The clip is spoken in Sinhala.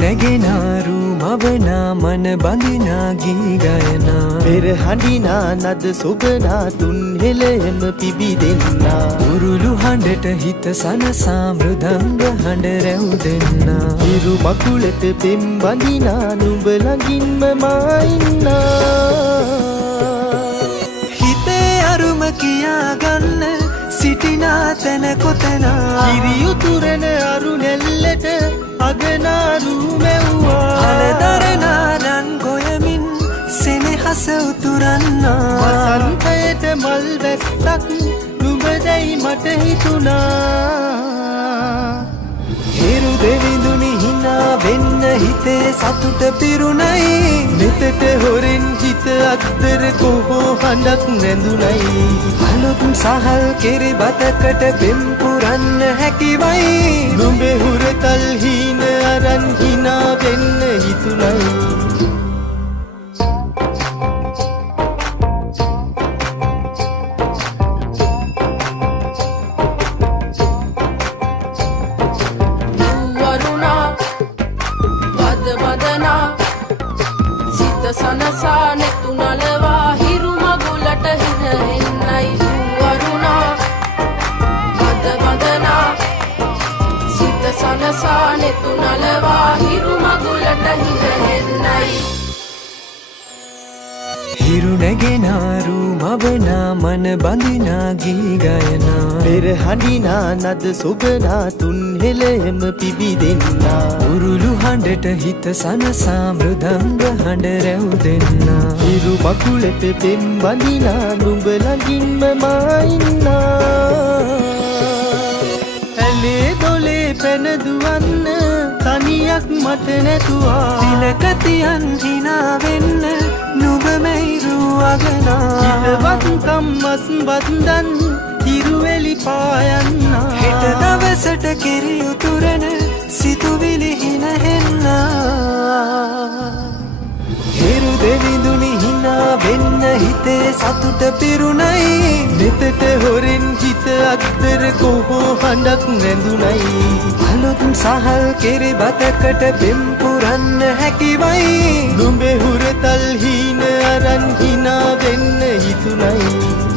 නැගෙනාරු මවනා මන බඳිනා ගී ගයනා පෙරහඬිනා නද සොබනා තුන් හෙළයම පිබිදෙන්නා උරුළු හඬට හිත සනසා මෘදංග හඬ රැව් දෙන්නා හිරු මකුලට පෙම් බඳිනා නුඹ ළඟින්ම මා ඉන්නා හිතේ අරුම කියාගන්න සිටිනා තැන කොතනා කිරියුතුරන අරු නෙල්ලට අගනාරු මෙව්වා හලදරනා රන් ගොයමින් සෙනෙහස උතුරන්නා වසන්තයට මල් වැස්සක් නුඹදැයි මට හිතුණා හිරු දෙවිඳුනි හිනා වෙන්න හිතේ සතුට පිරුණයි නෙතට හොරෙන් හිත අත්තර කොහෝ හඬක් නැඳුනයි අලුත් සහල් කිරි බතකට පෙම් පුරන්න හැකිවයි නුඹේ හුරතල් හීන අරන් හිනා වෙන්න හිතුණයි සනසා නෙතු නලවා හිරු මගුලට හින එන්නයි වරුණා බද බදනා සිත සනසා නෙතු නලවා හිරු මගුලට හින එන්නයි හිරු නැගෙනාරු මවනා මන බඳිනා ගී ගයනා පෙරහඬිනා නද සොබනා තුන් හෙළයම පිබිදෙන්නා උරුළු හඬට හිත සනසා මෘදංග හඬ රැව් දෙන්නා හිරු මකුලට පෙම් බඳිනා නුඹ ළඟින්ම මා ඉන්නා ඇලේ දොලේ පැන දුවන්න තනියක් මට නැතුවා තිලකතියන් හිනා වෙන්න නුඹ මෙහිරු අගනා හිතවත්කම් මස් බන්දන් හිරුවෙලි පායන්නා හෙට දවසට කිරි උතුරන සිතුවිලි හිනහෙන්නා හිරු දෙවිඳුනි හිනා වෙන්න හිතේ සතුට පිරුණයි නෙතට හොරෙන් හිත අත්තර කොහෝ හඬක් නැඳුනයි අලුත් සහල් කිරි බතකට පෙම් පුරන්න හැකිවයි නුඹේ හුරතල් හීන අරන් හිනා වෙන්න හිතුණයි